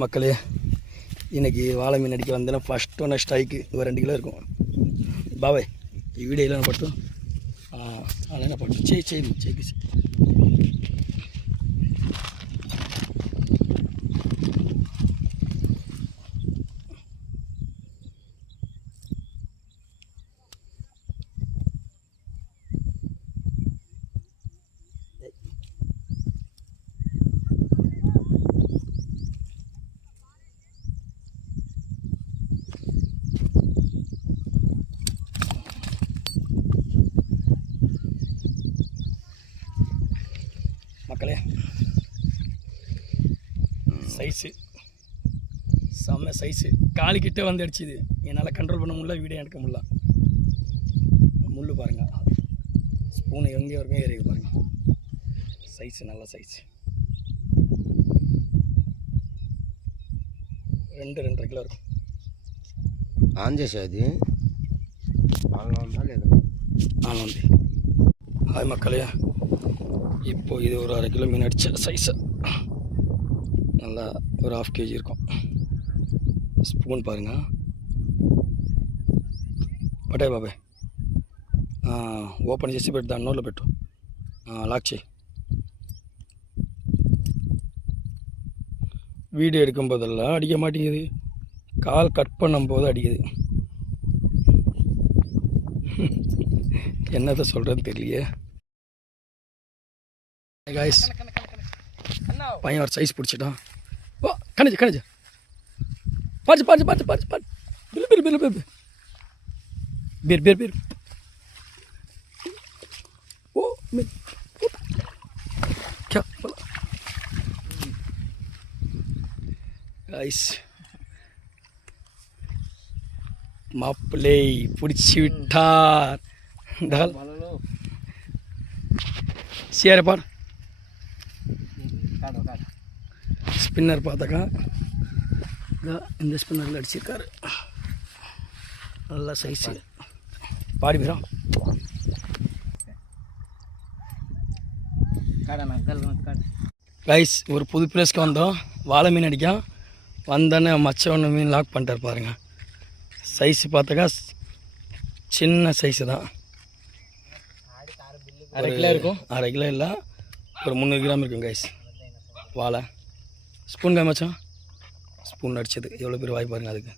மக்களே, இன்னைக்கு வாழை மீன் அடிக்க வந்தேன்னா ஃபஸ்ட் ஒன்று ஸ்ட்ரைக்கு ஒரு 2 கிலோ இருக்கும். பாவை ಈ ವಿಡಿಯೋ ಎಲ್ಲ ಪಟ್ಟು ಅಲ್ಲೇನ ಪಟ್ಟು ಚೇಕಿಸಿ மக்களே. சைஸு செம்ம சைஸு, காலுக்கிட்ட வந்து அடிச்சுது. என்னால் கண்ட்ரோல் பண்ண முடியல, வீடியோ எடுக்க முடியல. முள் பாருங்கள், ஸ்பூனு எங்கே வரைக்கும் ஏறி பாருங்கள். சைஸு நல்ல சைஸு, 2-2.5 கிலோ இருக்கும். ఆంజేసి అది ఉందా లేదా? ఉంది. హాయ్ மக்களே, இப்போ இது ஒரு 1/2 கிலோ மீன் அடித்த சைஸு, நல்லா ஒரு 1/2 kg இருக்கும். ஸ்பூன் பாருங்கள். పట్టాయి బాబాయ్, ఓపెన్ చేసి పెట్టు, దాని నోట్లో పెట్టు, లాక్ చేయి. வீடியோ எடுக்கும் போதெல்லாம் அடிக்க மாட்டேங்குது, கால் கட் பண்ணும் போது அடிக்குது. என்னத்தை சொல்கிறேன்னு தெரியலையே. गाइस பையன் ஒரு சைஸ் பிடிச்சிட்டான். ஓ கணஜி கணஜி பாச்சு பாச்சு பாச்சு பாச்சு பாச்சு பில் பில் பில் பில் பீர் பீர் பீர். ஓ क्या गाइस மாப்பிள்ளை பிடிச்சி விட்டார். சியாரை பார், ஸ்பின்னர் பார்த்தாக்கா இந்த ஸ்பின்னரில் அடிச்சிருக்காரு. நல்லா சைஸு பாடி போயிடும். கைஸ் ஒரு புது பிளேஸ்க்கு வந்தோம், வாழை மீன் அடிக்க வந்தோன்னே மச்ச ஒன்று மீன் லாக் பண்ணிட்டார் பாருங்கள். சைஸு பார்த்தாக்கா சின்ன சைஸு தான், 1/2 கிலோ இருக்கும். 1/2 கிலோ இல்லை, ஒரு 300 கிராம் இருக்கும் கைஸ் வாழை. ஸ்பூன் காமிச்சோம், ஸ்பூன் அடிச்சது எவ்வளோ பேர் வாய் பாருங்க. அதுக்கு